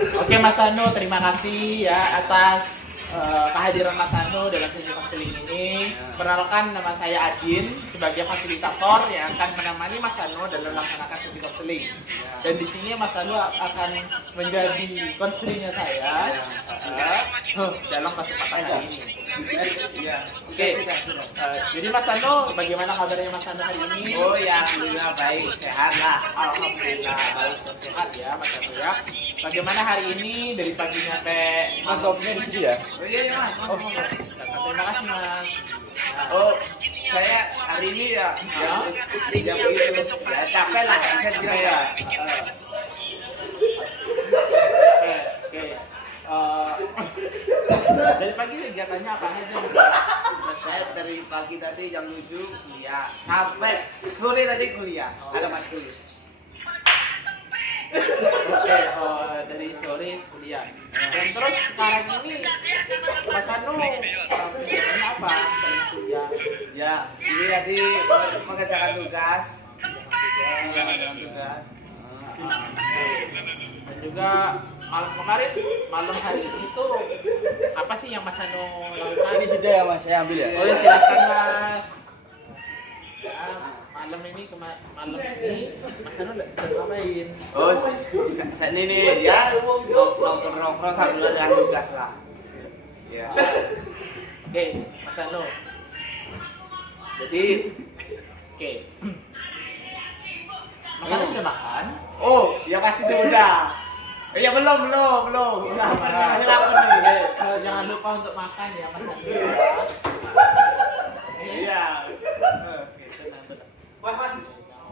Oke Mas Anu, terima kasih ya atas kehadiran Mas Anu dalam sesi konseling ini. Perkenalkan, nama saya Adin sebagai fasilitator yang akan menemani Mas Anu dalam melaksanakan sesi konseling. Dan di sini Mas Anu akan menjadi konselingnya saya dalam kesempatan hari ini. Oke, jadi Mas Anu, bagaimana kabarnya Mas Anu hari ini? Oh ya, alhamdulillah baik, sehat lah. Alhamdulillah baik dan sehat ya Mas Anu ya. Bagaimana hari ini dari pagi sampai Mas Robnya di sini ya? Oh iya ya mas. terima kasih Mas. Oh saya hari ini ya tidak begitu ya capek lah saya bilang ya. Oke. Dari pagi kegiatannya apa aja? Saya dari pagi tadi jam 7 kuliah sampai sore tadi kuliah. Ada matkul. Oke, dari sore kuliah. Dan terus sekarang ini Mas Anu kegiatannya apa selain kuliah? Ya ini tadi mengerjakan tugas. Mengerjakan tugas. Dan juga malam hari itu apa sih yang Mas Anu lakukan? Ini sudah ya Mas, saya ambil ya. Oh ya silakan Mas. Ya, malam ini Mas Anu sedang ngapain? Oh saat ini nih ya nongkrong sambil dengan tugas lah. Ya. Oke, Mas Anu. Jadi, oke. Mas Anu sudah makan? Oh ya pasti sudah. Ya belum. Masih lapar nih. Jangan lupa untuk makan ya Mas Anu. Iya.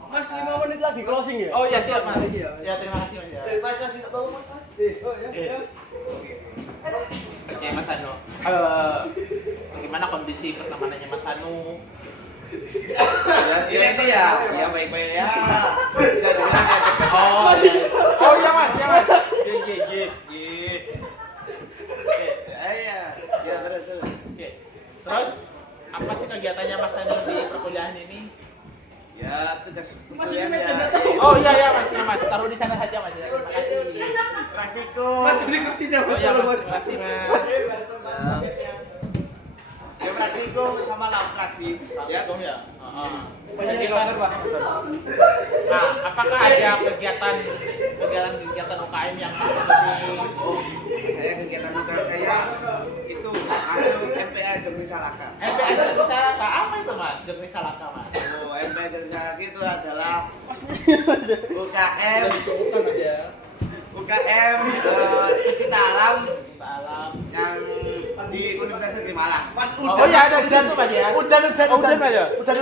Mas, 5 menit lagi closing ya? Oh ya siap Mas. Ya terima kasih Mas. Ya. Mas minta tolong mas. Oke Mas Anu. Bagaimana kondisi pertemanannya Mas Anu? Ya ini ya baik-baik ya. Bisa dibilang ya dekat. Oh ya Mas. Ya terus. Oke. Terus apa sih kegiatannya Mas Anu di perkuliahan ini? Ya tugas Mas, ini kuliah meja ya. baca. Oh iya Mas, taruh di sana saja Mas. Ya. Terima kasih. Praktikum. Mas, ini kursinya Oh iya Mas, terima kasih Mas. Ya praktikum sama lab sih. Ya. Praktikum ya. Jadi kantor Pak. Nah, apakah ada kegiatan UKM yang mengikuti? Oh, saya kegiatan bukan saya itu masuk MPA Jernih Salaka. MPA Jernih Salaka, apa itu Mas? Jernih Salaka Mas? Oh, MPA Jernih Salaka itu adalah UKM pecinta alam Alam. yang di Universitas Negeri Malang. Mas, Oh iya ada di situ Mas ya. Udan Mas ya? Udan.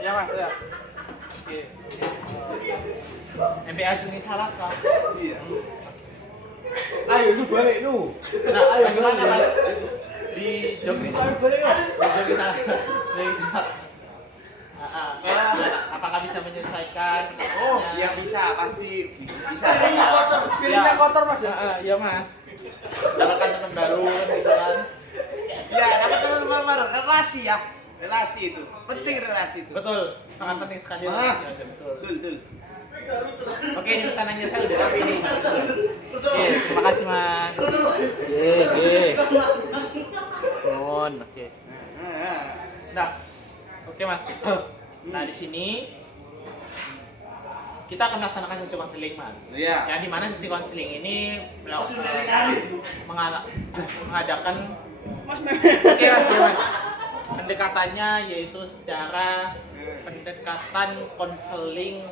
Ya Mas ya. Oke. MPA Jernih Salaka. Iya. Ayo lu balik lu. Nah, bagaimana Mas di Jernih Salaka? Apakah bisa menyesuaikan? Oh, ya bisa pasti bisa. Piringnya kotor Mas ya? Iya Mas. Dapatkan teman baru kan gitu kan. Ya, dapat teman baru, relasi ya. Relasi itu. Penting relasi itu. Betul, sangat penting sekali. Wah. Ya, betul. Betul. Oke, ini pesanannya saya udah rapi nih. Oke, terima kasih Mas. Oke. Mohon, oke. Nah, oke Mas. Nah, di sini kita akan melaksanakan sesi konseling Mas. Iya. Yang dimana sesi konseling ini mengadakan oke Mas, ya, Mas. Pendekatannya yaitu secara pendekatan konseling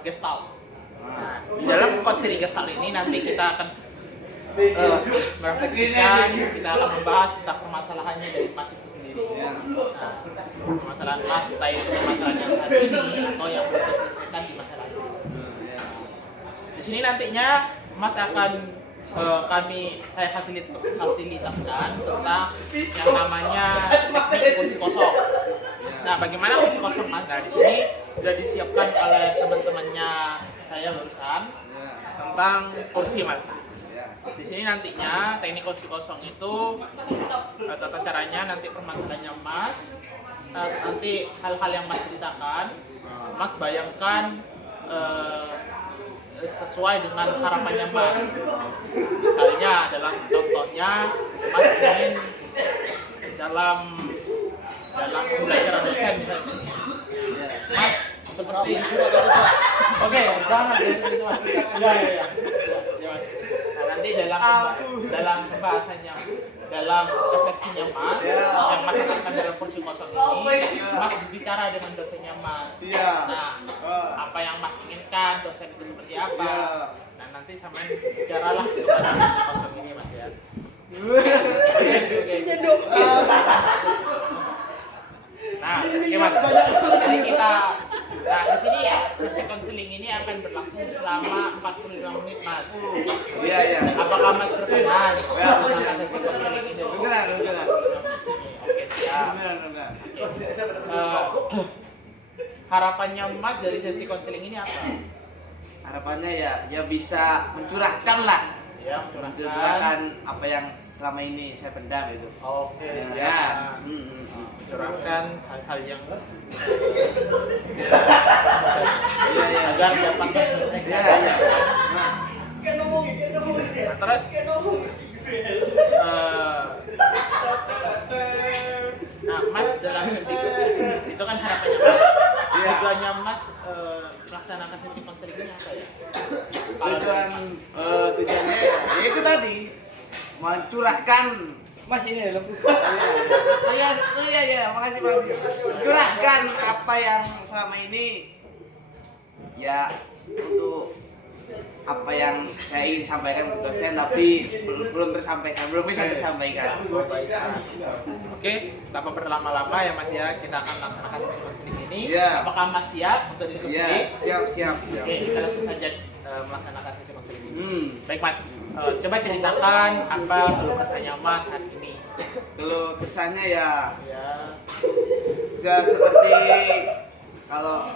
gestalt. Nah, di dalam konseling gestalt ini nanti kita akan merefleksikan, kita akan membahas tentang permasalahannya dari Mas itu sendiri. Nah, permasalahan Mas, entah itu permasalahan yang saat ini atau yang belum diselesaikan di masa lalu. Di sini nantinya Mas akan saya fasilitaskan tentang yang namanya teknik kursi kosong. Nah, bagaimana kursi kosong Mas? Nah, di sini sudah disiapkan oleh teman-temannya saya barusan tentang kursi Mas. Di sini nantinya teknik kursi kosong itu tata caranya nanti permasalahannya Mas, nanti hal-hal yang Mas ceritakan, Mas bayangkan sesuai dengan harapannya Mas. Misalnya dalam contohnya Mas ingin dalam pembelajaran dosen misalnya. Mas seperti oke, jangan itu Mas. Ya. Ya, Mas. Nah, nanti dalam pembahasannya dalam refleksinya Mas yang Mas akan dalam kursi kosong ini Mas bicara dengan dosennya Mas. Nah, apa yang Mas inginkan dosen itu seperti apa? Nah, nanti sama bicaralah kepada kursi kosong ini Mas ya. Oke. Nah, oke Mas. Jadi kita di sini ya sesi konseling ini akan berlangsung selama 45 menit Mas. Iya. Apakah Mas berkenan melaksanakan sesi konseling ini? Beneran. Oke, siap. Beneran. Harapannya Mas dari sesi konseling ini apa? Harapannya ya bisa mencurahkan lah. Ya, Mencurahkan apa yang selama ini saya pendam itu. Oke, Ya. siap. Mencurahkan hal-hal yang Iya. agar dapat terselesaikan. Iya. Nah, terus nah Mas dalam sesi itu kan harapannya Mas. Iya. Tujuannya Mas melaksanakan sesi konseling ini apa ya? Tujuannya ya itu tadi mencurahkan. Mas ini dalam Iya, makasih. Curahkan apa yang selama ini ya untuk apa yang saya ingin sampaikan ke dosen tapi belum tersampaikan, belum bisa tersampaikan. Oke, tanpa berlama-lama ya Mas ya, kita akan melaksanakan sesi konseling ini. Iya. Apakah Mas siap untuk diikuti? Iya, siap. Oke, kita langsung saja melaksanakan sesi konseling ini. Baik Mas, coba ceritakan apa keluh kesahnya Mas hari ini. Kalau kesannya ya Ya, seperti kalau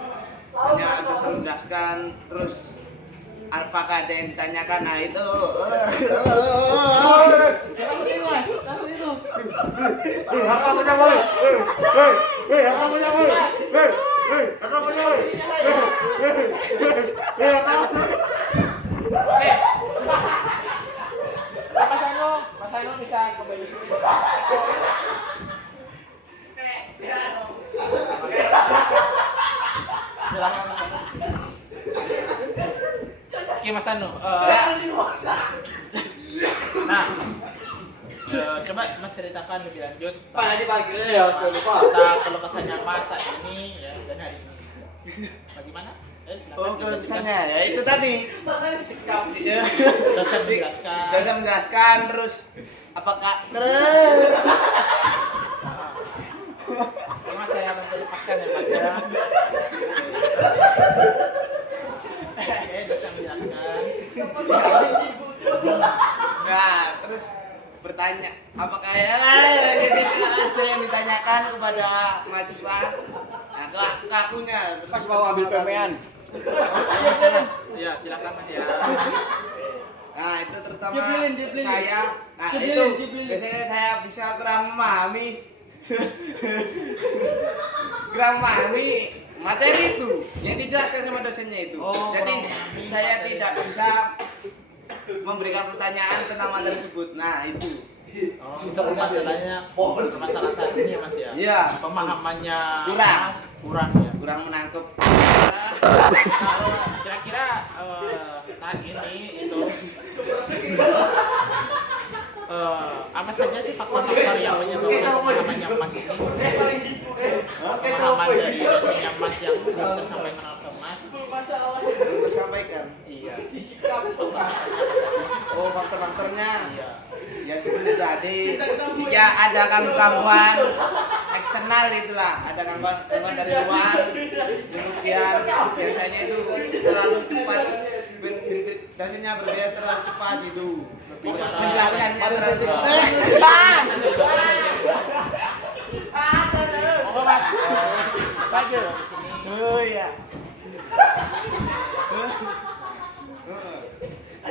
hanya dosen menjelaskan terus apakah ada yang ditanyakan, nah itu oke. Mas Anu bisa kembali. Silakan Mas Anu. Oke Mas Anu. Nah, coba Mas ceritakan lebih lanjut. Tadi pagi ya, lupa. Kita keluh kesahnya Mas saat ini ya dan hari ini. Bagaimana? Silakan kesannya ya itu tadi. Dosen menjelaskan. Dosen menjelaskan terus apakah terus Mas saya akan lepaskan ya Mas ya. Oke, dosen menjelaskan. nah terus bertanya apakah ada yang ditanyakan kepada mahasiswa, nah ke akunya Mas mau ambil PMN. Iya, silakan Mas ya. nah itu terutama Jiblin. saya, nah Jiblin. itu biasanya saya bisa kurang memahami materi itu yang dijelaskan sama dosennya itu. Oh, Jadi kurang memahami saya materi. tidak bisa memberikan pertanyaan tentang materi tersebut. Nah itu. Oh, itu masalahnya masalah saat ini ya Mas ya. Iya. Pemahamannya Kurang. Mas kurang ya. Kurang menangkap. Nah, kira-kira saat ini itu apa saja sih faktor-faktor yang menyebabkan pemahamannya Mas ini? Pemahaman dari dosennya Mas yang belum tersampaikan ke Mas. Belum tersampaikan. Iya. Oh faktor-faktornya. Iya. Ya seperti tadi. Ya ada gangguan eksternal itulah. Ada gangguan dari luar. Kemudian biasanya itu terlalu cepat. Dosennya berbeda terlalu cepat itu. Menjelaskannya terlalu cepat. Oh Mas. Lanjut. Oh iya.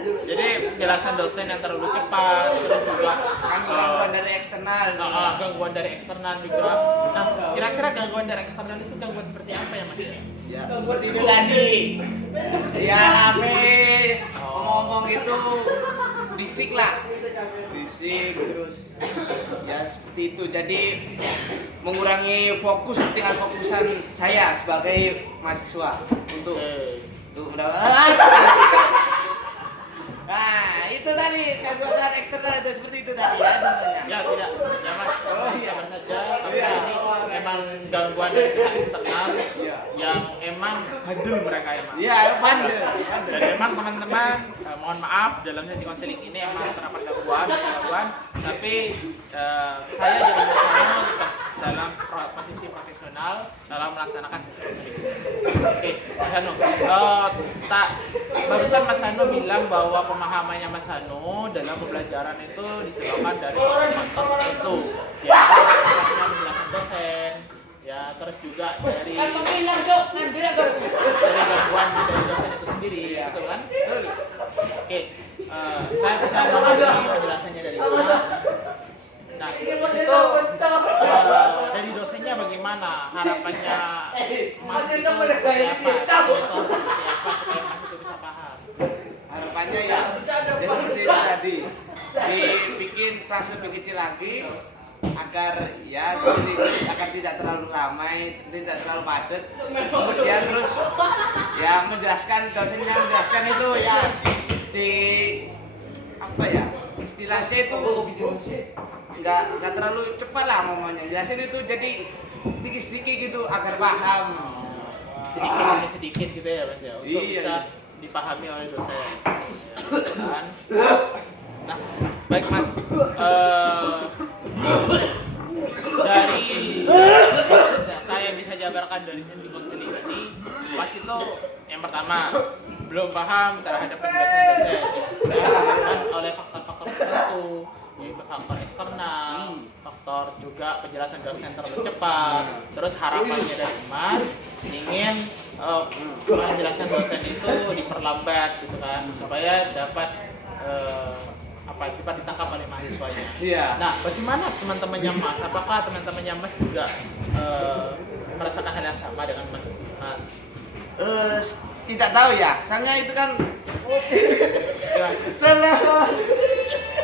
Jadi penjelasan dosen yang terlalu cepat, terus juga Gangguan dari eksternal. gangguan dari eksternal juga. Nah, kira-kira gangguan dari eksternal itu gangguan seperti apa ya Mas? Ya, seperti itu tadi. Ya, habis ngomong itu bisik lah. Bisik terus. Ya, seperti itu. Jadi mengurangi fokus tingkat fokusan saya sebagai mahasiswa untuk Nah, itu tadi gangguan eksternal itu seperti itu tadi ya tentunya. Ya tidak, ya Mas. Oh, iya. Sabar saja, karena ini memang gangguan dari pihak eksternal yang emang bandel mereka emang. Iya, bandel. Dan memang teman-teman, mohon maaf dalam sesi konseling ini emang terdapat gangguan, tapi saya jangan bertanya dalam posisi profesional dalam melaksanakan sesi konseling. Oke, Mas Hanu, barusan Mas Hanu bilang bahwa pemahamannya Mas Hanu dalam pembelajaran itu disebabkan dari faktor itu, yaitu penjelasan dosen, ya terus juga dari gangguan dari dosen itu sendiri, betul kan? Oke, saya bisa mengerti penjelasannya dari Mas. Nah, itu dari dosennya bagaimana harapannya Mas itu seperti apa? Seperti apa supaya Mas itu bisa paham? Harapannya ya seperti itu tadi, dibikin kelas lebih kecil lagi agar ya agar tidak terlalu ramai, tidak terlalu padat. Kemudian terus ya dosennya menjelaskan itu ya di apa ya istilahnya itu nggak terlalu cepat lah ngomongnya, jelasin itu jadi sedikit-sedikit gitu agar paham. Sedikit demi sedikit gitu ya Mas ya, untuk Iya. bisa dipahami oleh dosen. Kan? Nah, baik Mas, dari saya bisa jabarkan dari sesi konseling ini, Mas itu yang pertama belum paham terhadap penjelasan dosen, disebabkan oleh faktor-faktor tertentu, yaitu faktor eksternal, faktor juga penjelasan dosen terlalu cepat. Terus harapannya dari Mas ingin penjelasan dosen itu diperlambat gitu kan, supaya dapat dapat ditangkap oleh mahasiswanya. Iya. Nah, bagaimana teman-temannya Mas? Apakah teman-temannya Mas juga merasakan hal yang sama dengan Mas? Tidak tahu ya, soalnya itu kan Gimana? telah.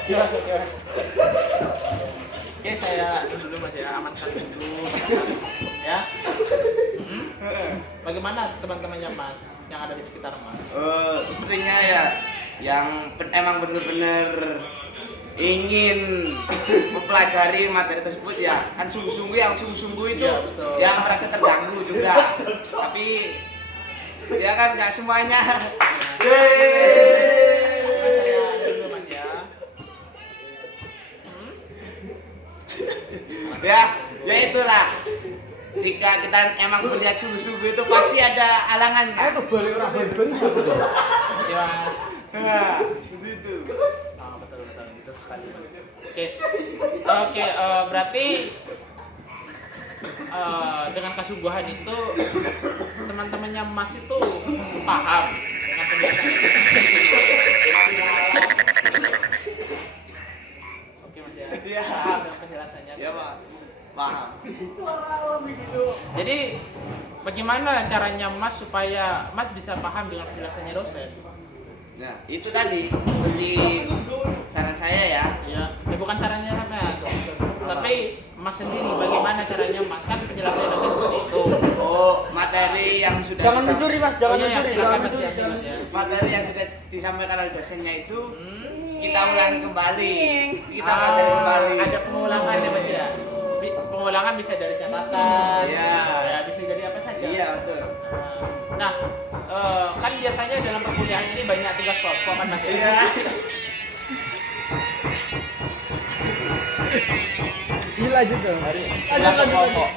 Gimana? Oke, saya dulu Mas ya, amankan dulu ya. Bagaimana teman-temannya Mas yang ada di sekitar Mas? Sepertinya ya yang emang benar-benar ingin mempelajari materi tersebut ya kan sungguh-sungguh, yang sungguh-sungguh itu Iya, betul. yang merasa terganggu juga, tapi ya kan nggak semuanya. Saya dulu Mas ya. Ya itulah, jika kita emang melihat sungguh-sungguh itu pasti ada halangannya. Ya Mas. Nah, begitu. Betul sekali Mas. Oke, berarti dengan kesungguhan itu teman-temannya Mas itu paham dengan penjelasan itu. Oke Mas ya. Iya. Paham dengan penjelasannya. Ya Pak, paham. Jadi bagaimana caranya Mas supaya Mas bisa paham dengan penjelasannya dosen? Nah, itu tadi seperti saran saya ya. Ya bukan sarannya sampean, tapi Mas sendiri bagaimana caranya Mas, kan penjelasannya dosen seperti itu. Oh, materi yang sudah Jangan mencuri Mas, jangan Oh, iya, mencuri, silakan, jangan Mas, mencuri. ya, silakan, ya. materi yang sudah disampaikan oleh dosennya itu kita ulangi kembali, kita pelajari kembali. Ada pengulangan ya Mas ya. Pengulangan bisa dari catatan, Iya. ya bisa dari apa saja. Iya betul. Nah, kan biasanya dalam perkuliahan ini banyak tugas kelompok kan Mas ya. Iya. Gila juga. Penjelasan kelompok.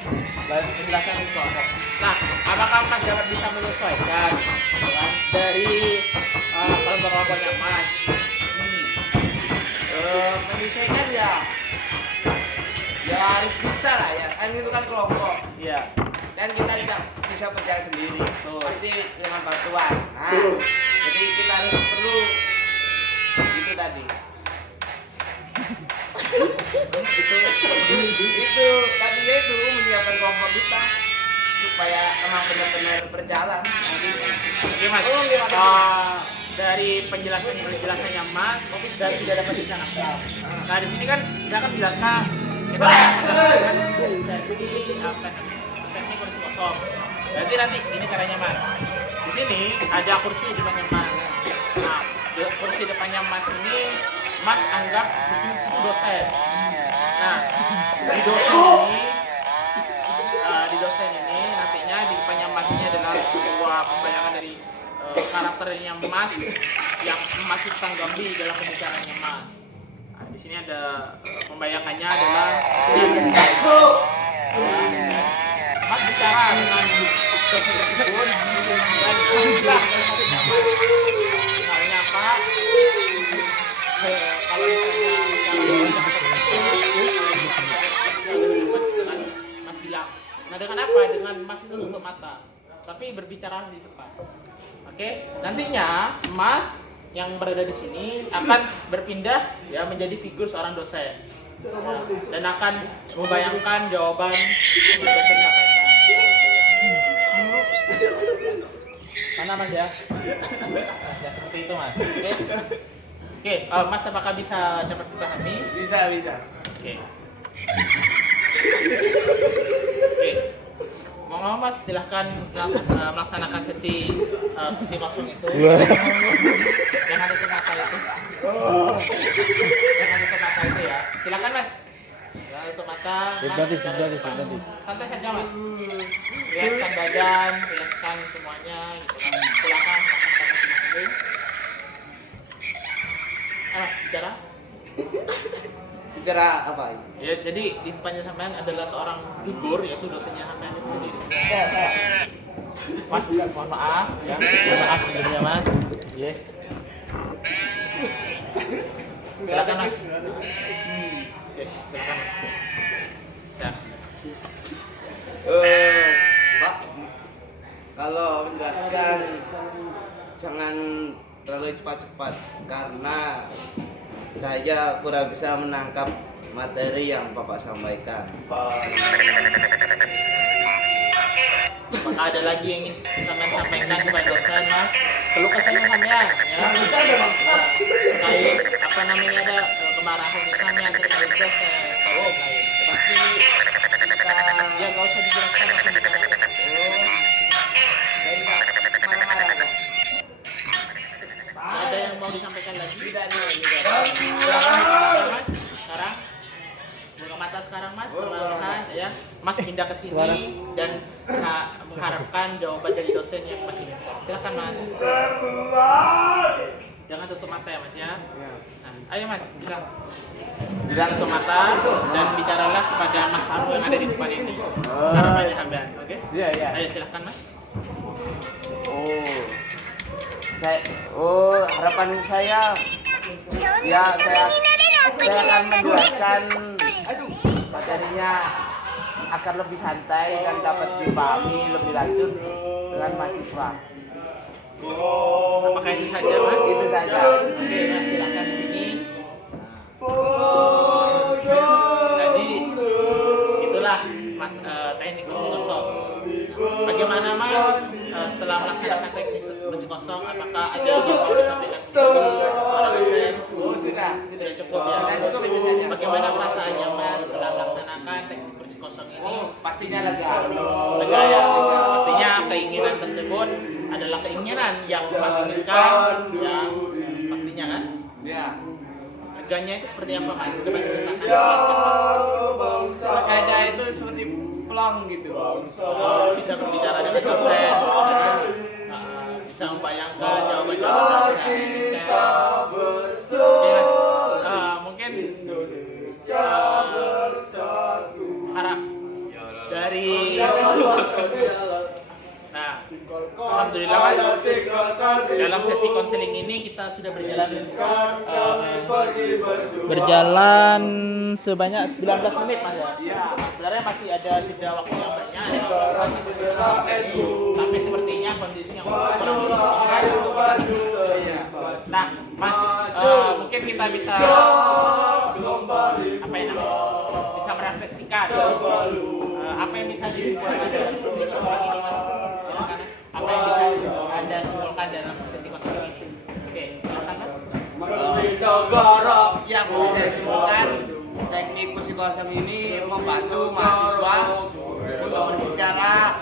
Penjelasan kelompok. Nah, apakah Mas dapat bisa menyesuaikan kan, dari kelompok-kelompoknya Mas? Menyesuaikan ya. Ya harus bisa lah ya. Kan itu kan kelompok. Iya. Dan kita tidak bisa berjalan sendiri. Betul. Pasti dengan bantuan. Nah, jadi kita harus perlu tadi. itu tadinya itu menyiapkan kelompok kita supaya emang benar-benar berjalan nantinya. Oke Mas, dari penjelasannya Mas, dan sudah dapat dicanangkan. Nah di sini kan saya akan jelaskan kita akan sesi apa namanya, sesi kursi kosong. Berarti nanti ini caranya Mas. Di sini ada kursi di depannya Mas. Nah, kursi depannya Mas ini Mas anggap di sini itu dosen. Nah, di dosen ini nantinya di depannya Mas ini adalah sebuah pembayangan dari karakternya Mas yang Mas tanggapi dalam pembicaraannya Mas. Nah, di sini ada pembayangannya adalah Mas bicara dengan dosen tersebut dan alhamdulillah misalnya apa? Kalau misalnya Mas bilang, nah dengan apa? Dengan Mas itu tutup mata, tapi berbicara di depan. Oke, nantinya Mas yang berada di sini akan berpindah ya menjadi figur seorang dosen ya, dan akan membayangkan jawaban yang dosen sampaikan. Mana Mas ya? Ya seperti itu Mas. Oke, Mas apakah bisa dapat dipahami? Bisa. Oke. Mau Mas silahkan melaksanakan sesi kursi kosong itu. Jangan tutup mata itu. Jangan tutup mata itu ya. Silakan Mas. Jangan tutup mata. Hipnotis. Santai saja Mas. Rilekskan badan, rilekskan semuanya gitu kan. Silakan lakukan sendiri. Mas bicara. Bicara apa? Ya, jadi di depannya sampean adalah seorang figur yaitu dosennya sampean itu sendiri. Mas, mohon maaf ya. Mohon maaf sebelumnya Mas. Iya. Silakan Mas. Oke, silakan Mas. Ya. Pak, kalau menjelaskan jangan terlalu cepat-cepat karena saya kurang bisa menangkap materi yang Bapak sampaikan. Apakah ada lagi yang ingin sampean sampaikan kepada dosen Mas? Keluh kesalahannya ya. Terkait apa namanya ada kemarahan misalnya terkait dosen atau lain. Pasti kita ya nggak usah dijelaskan langsung bicara. Saya tidak marah-marah kok. Ada yang mau disampaikan lagi? Tidak nih. Silakan buka mata Mas. Sekarang buka mata sekarang Mas. Perlahan ya. Mas pindah ke sini dan mengharapkan jawaban dari dosen yang Mas ini. Silakan Mas. Jangan tutup mata ya Mas ya. Nah, ayo Mas bilang. Bilang tutup mata dan bicaralah kepada Mas Abu yang ada di depan ini. Harapannya Hamdan, oke? Iya. Ayo silakan Mas. Harapan saya ya saya akan menjelaskan materinya agar lebih santai dan dapat dipahami lebih lanjut dengan mahasiswa. Apakah itu saja Mas? Itu saja. Oke Mas silakan di sini. Jadi itulah Mas teknik kursi kosong. Bagaimana Mas setelah melaksanakan teknik kursi kosong? Apakah ada yang mau disampaikan kepada dosen? Sudah cukup ya. Sudah cukup itu saja. Bagaimana perasaannya Mas setelah melaksanakan teknik kursi kosong ini? Pastinya lega. Lega ya. Pastinya keinginan tersebut adalah keinginan yang Mas inginkan, ya pastinya kan? Ya. Leganya itu seperti apa Mas? Coba ceritakan. Leganya itu seperti plong gitu. Bisa berbicara dengan dosen, bisa membayangkan jawaban-jawaban dosen. Oke Mas, mungkin harap dari nah, alhamdulillah Mas, dalam sesi konseling ini kita sudah berjalan sebanyak 19 menit Mas ya. Sebenarnya masih ada jeda waktu yang banyak. Tapi sepertinya kondisinya kurang menguntungkan untuk kita. Nah, Mas, mungkin mungkin kita bisa apa ya namanya? Bisa merefleksikan apa yang bisa disimpulkan dalam sesi konseling ini, Mas? Silakan. Apa yang bisa Anda simpulkan dalam sesi konseling ini? Oke, silakan, Mas. Ya, bisa saya simpulkan teknik psikosem ini membantu mahasiswa untuk berbicara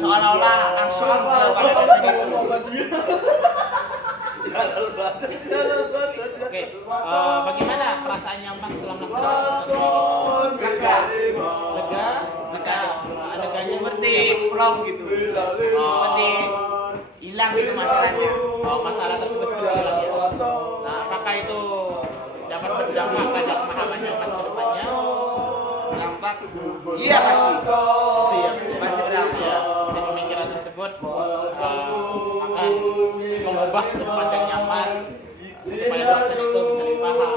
seolah-olah langsung kepada dosen itu. Oke, bagaimana perasaannya Mas setelah melaksanakan sesi konseling ini? Lega, Lega? Bisa adegannya seperti plong gitu, seperti hilang gitu masalahnya. masalah tersebut sudah hilang ya. Nah, apakah itu dapat berdampak pada pemahamannya Mas ke depannya? Dampak, iya pasti, Pasti ya. pasti berdampak. Ya, jadi pemikiran tersebut akan mengubah sudut pandangnya Mas supaya dosen itu bisa lebih paham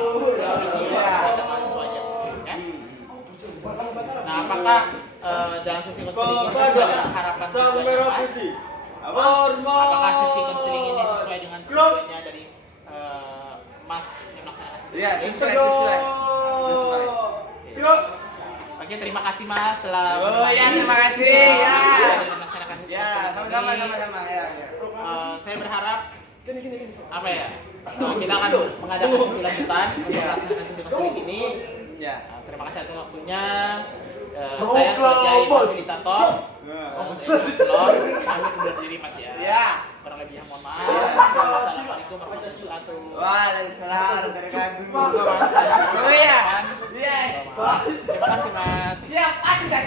pada mahasiswanya. Ya? Nah, apakah dalam sesi konseling ini sesuai dengan harapan tujuannya Mas? Apakah sesi konseling ini sesuai dengan tujuannya dari Mas yang melaksanakan? Iya, sesuai. Oke, terima kasih Mas telah Oh ya, terima kasih. Ya. melaksanakan sesi Ya, konseling sama-sama, ini. sama-sama. Ya, ya. Saya berharap apa ya? Kita akan mengadakan sesi lanjutan untuk melaksanakan sesi konseling ini. Ya. Terima kasih atas waktunya. Saya sebagai fasilitator kami undur diri Mas ya. Ya. Kurang lebihnya mohon maaf. Assalamualaikum warahmatullahi wabarakatuh. Waalaikumsalam warahmatullahi wabarakatuh. Mas. Oh iya. Kan? Yes. Terima kasih Mas. Siap, Anda.